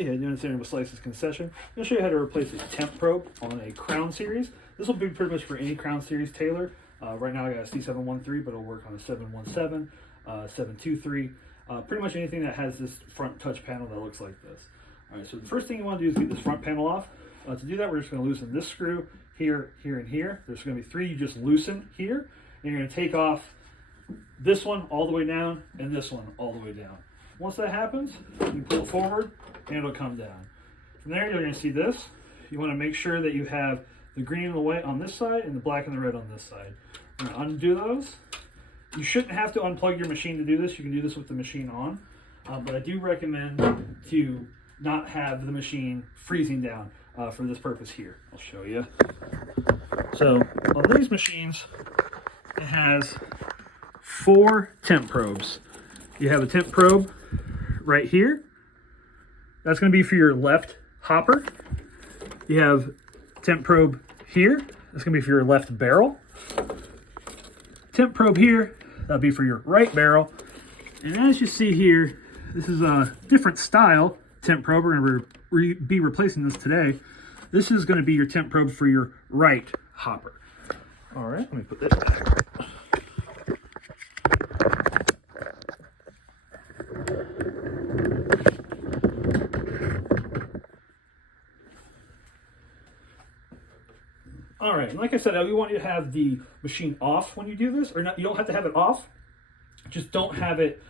Hey, how you doing? It's Aaron with Slice's Concession. I'm going to show you how to replace a temp probe on a Crown series. This will be pretty much for any Crown series Taylor. Right now I got a C713, but it'll work on a 717, 723, pretty much anything that has this front touch panel that looks like this. All right, so the first thing you want to do is get this front panel off. To do that, we're just going to loosen this screw here, here, and here. There's going to be three you just loosen here, and you're going to take off this one all the way down and this one all the way down. Once that happens, you pull it forward and it'll come down. From there, you're going to see this. You want to make sure that you have the green and the white on this side and the black and the red on this side. I'm going to undo those. You shouldn't have to unplug your machine to do this. You can do this with the machine on. But I do recommend to not have the machine freezing down for this purpose here. I'll show you. So on these machines, it has 4 temp probes. You have a temp probe right here. That's going to be for your left hopper. You have temp probe here. That's going to be for your left barrel. Temp probe here. That'll be for your right barrel. And as you see here, this is a different style temp probe. We're going to be replacing this today. This is going to be your temp probe for your right hopper. All right, let me put this back. All right, and like I said, we want you to have the machine off when you do this, or not. You don't have to have it off, just don't have it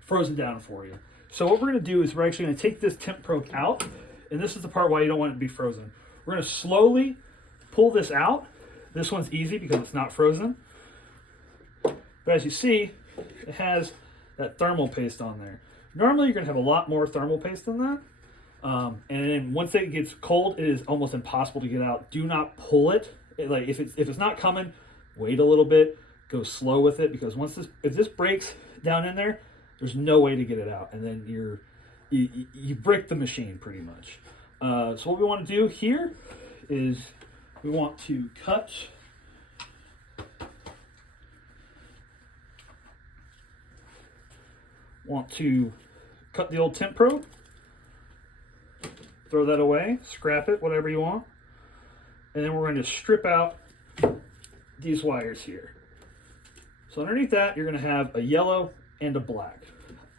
frozen down for you. So what we're going to do is we're actually going to take this temp probe out, and this is the part why you don't want it to be frozen. We're going to slowly pull this out. This one's easy because it's not frozen. But as you see, it has that thermal paste on there. Normally, you're going to have a lot more thermal paste than that. And then once it gets cold, it is almost impossible to get out. Do not pull it. Like if it's not coming, wait a little bit. Go slow with it, because if this breaks down in there, there's no way to get it out, and then you brick the machine pretty much. So what we want to do here is we want to cut the old temp probe. Throw that away, scrap it, whatever you want. And then we're going to strip out these wires here. So underneath that, you're going to have a yellow and a black.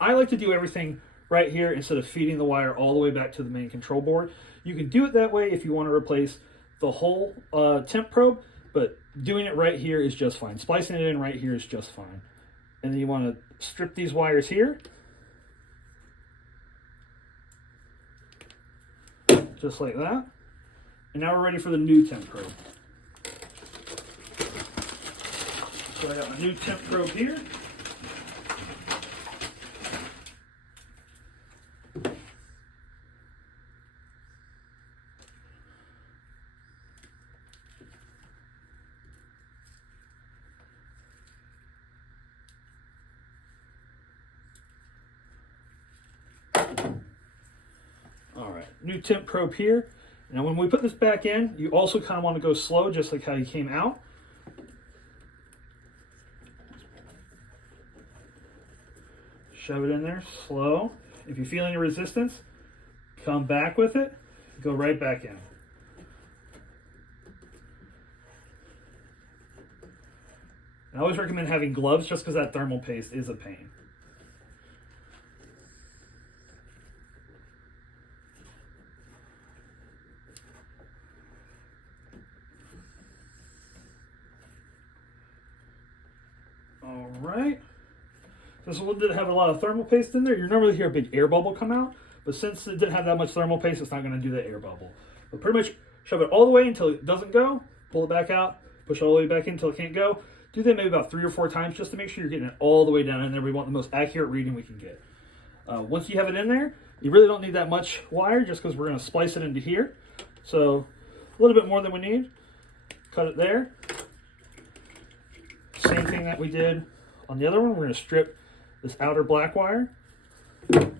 I like to do everything right here instead of feeding the wire all the way back to the main control board. You can do it that way if you want to replace the whole temp probe, but doing it right here is just fine. Splicing it in right here is just fine. And then you want to strip these wires here. Just like that. And now we're ready for the new temp probe. So I got my new temp probe here. All right, new temp probe here. Now when we put this back in, you also kind of want to go slow, just like how you came out. Shove it in there, slow. If you feel any resistance, come back with it, go right back in. I always recommend having gloves just because that thermal paste is a pain. All right. This one didn't have a lot of thermal paste in there. You normally hear a big air bubble come out, but since it didn't have that much thermal paste, it's not going to do that air bubble. But pretty much shove it all the way until it doesn't go, pull it back out, push it all the way back in until it can't go. Do that maybe about 3 or 4 times just to make sure you're getting it all the way down in there. We want the most accurate reading we can get. Once you have it in there, you really don't need that much wire just because we're going to splice it into here. So a little bit more than we need. Cut it there. Same thing that we did on the other one. We're going to strip this outer black wire. You're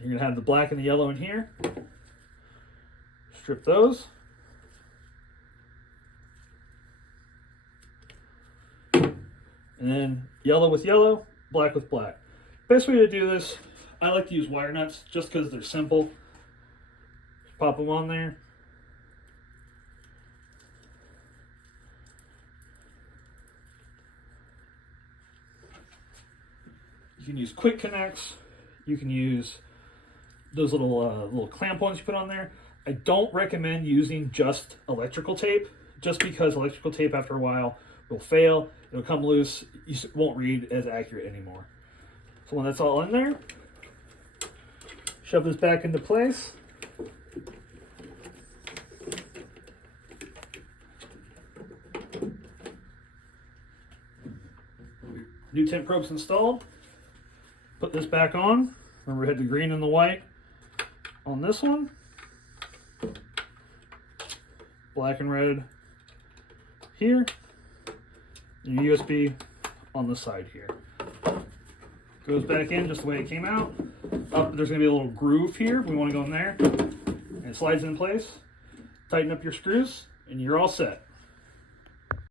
going to have the black and the yellow in here. Strip those. and then yellow with yellow, black with black. Best way to do this, I like to use wire nuts just because they're simple. Pop them on there. You can use quick connects. You can use those little clamp ones you put on there. I don't recommend using just electrical tape, just because electrical tape after a while will fail. It'll come loose. You won't read as accurate anymore. So when that's all in there, shove this back into place. New temp probe's installed. Put this back on. Remember, we had the green and the white on this one. Black and red here. And USB on the side here. Goes back in just the way it came out. Up, there's going to be a little groove here. We want to go in there. And it slides in place. Tighten up your screws, and you're all set.